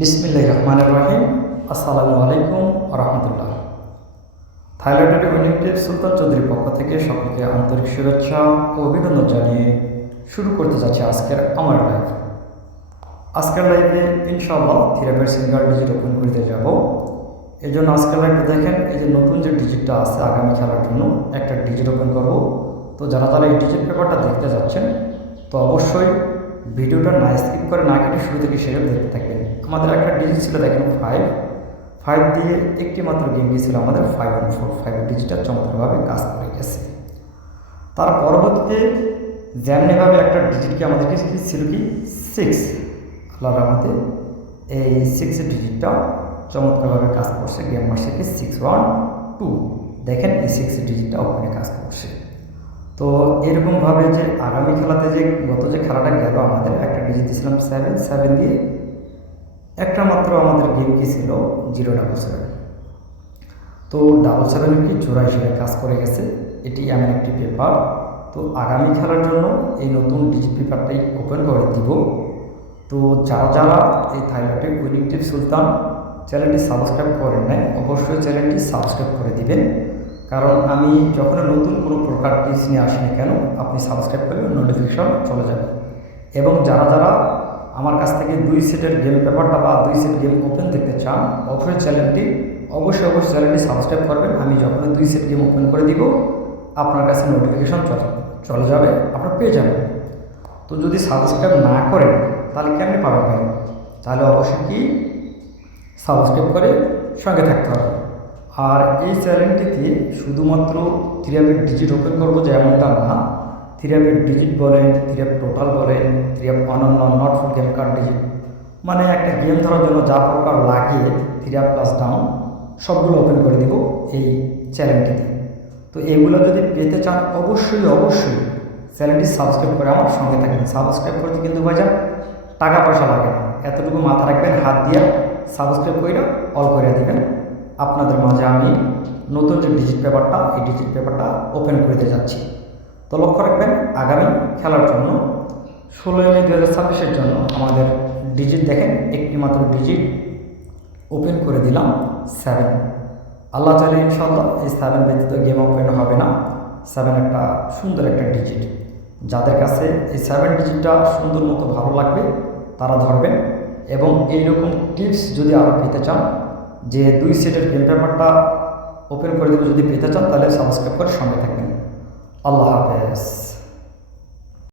বিসমিল্লাহির রহমানির রহিম। আসসালামু আলাইকুম রহমতুল্লাহ। থাইল্যান্ডের উইনিং টিপস সুলতান চৌধুরীর পক্ষ থেকে সকলকে আন্তরিক শুভেচ্ছা ও অভিনন্দন জানিয়ে শুরু করতে যাচ্ছি আজকের আমার লাইভ। আজকের লাইভে ইনশাআল্লাহ থিরাপের সিঙ্গেল ডিজিট ওপেন করতে যাব। এই জন্য আজকের লাইভে দেখেন এই যে নতুন যে ডিজিটটা আছে আগামী খেলার জন্য একটা ডিজিট ওপেন করব। তো যারা এই ডিজিট পেপারটা দেখতে যাচ্ছেন তো অবশ্যই ভিডিওটা না স্কিপ করে না কেটে শুরু থেকে শেষ দেখতে থাকবেন। আমাদের একটা ডিজিট ছিল দেখেন 5 দিয়ে একটি মাত্র গেম গিয়েছিল আমাদের 5 ডিজিটটা চমৎকারভাবে কাজ করে গেছে। তার পরবর্তীতে যেমনিভাবে একটা ডিজিটকে আমাদেরকে ছিল কি 6, আল্লাহর রহমতে এই 6 ডিজিটটা চমৎকারভাবে কাজ করছে। গেম মারছে কি 612, দেখেন এই 6 ডিজিটটা ওখানে কাজ করছে। তো এরকমভাবে যে আগামী খেলাতে যে গত যে খেলাটা গেল আমাদের একটা ডিজিট দিয়েছিলাম 7 দিয়ে একটা মাত্র আমাদের গেম কি ছিল 077। তো 77 কি জোড়া হিসেবে কাজ করে গেছে। এটি এমন একটি পেপার। তো আগামী খেলার জন্য এই নতুন ডিজিট পেপারটাই ওপেন করে দিব। তো যারা এই থাইল্যান্ডের উইনিং টিপস সুলতান চ্যানেলটি সাবস্ক্রাইব করেন নাই অবশ্যই চ্যানেলটি সাবস্ক্রাইব করে দিবেন, কারণ আমি যখন নতুন কোনো প্রকার টিপস নিয়ে আসি না কেন আপনি সাবস্ক্রাইব করলে নোটিফিকেশন চলে যাবে। এবং যারা আমার কাছ থেকে 2 সেটের গেম পেপারটা বা 2 সেট গেম ওপেন দেখতে চান অবশ্যই চ্যানেলটি সাবস্ক্রাইব করবেন। আমি যখন 2 সেট গেম ওপেন করে দিব আপনার কাছে নোটিফিকেশন চলে যাবে, আপনার পেয়ে যাবেন। তো যদি সাবস্ক্রাইব না করেন তাহলে কেমনি পাবেন ভাই? তাহলে অবশ্যই কি সাবস্ক্রাইব করে সঙ্গে থাকতে হবে। আর এই চ্যানেলটিতে শুধুমাত্র থিরাপের ডিজিট ওপেন করবো যে এমনটা না, থিরাপের ডিজিট বলেন, থিরাপ টোটাল বলেন, থিরাপ অনন্য not full game card digit, মানে একটা গেম ধরার জন্য যা প্রকার লাগে থিরাপ প্লাস ডাউন সবগুলো ওপেন করে দিব এই চ্যানেলটিতে। তো এগুলো যদি পেতে চান অবশ্যই চ্যানেলটি সাবস্ক্রাইব করে আমার সঙ্গে থাকবেন। সাবস্ক্রাইব করতে কিন্তু ভাইজান টাকা পয়সা লাগে না, এতটুকু মাথা রাখবেন, হাত দিয়ে সাবস্ক্রাইব করে অল করে দেবেন। আপনাদের মাঝে আমি নতুন যে ডিজিট পেপারটা এই ডিজিট পেপারটা ওপেন করতে যাচ্ছি। তো লক্ষ্য রাখবেন আগামী খেলার জন্য 16 মে 2026 জন্য আমাদের ডিজিট দেখেন একটি মাত্র ডিজিট ওপেন করে দিলাম 7। আল্লাহ চাইলে ইনশাআল্লাহ এই 7 ব্যতীত গেম ওপেন হবে না। 7 একটা সুন্দর একটা ডিজিট, যাদের কাছে এই 7 ডিজিটটা সুন্দর মতো ভালো লাগবে তারা ধরবেন। এবং এইরকম টিপস যদি আরও পেতে চান যে 2 সেটের গেম পেপারটা ওপেন করে দেবো যদি পেতে চান তাহলে সাবস্ক্রাইব করে সঙ্গে থাকবেন। আল্লাহ হাফেজ।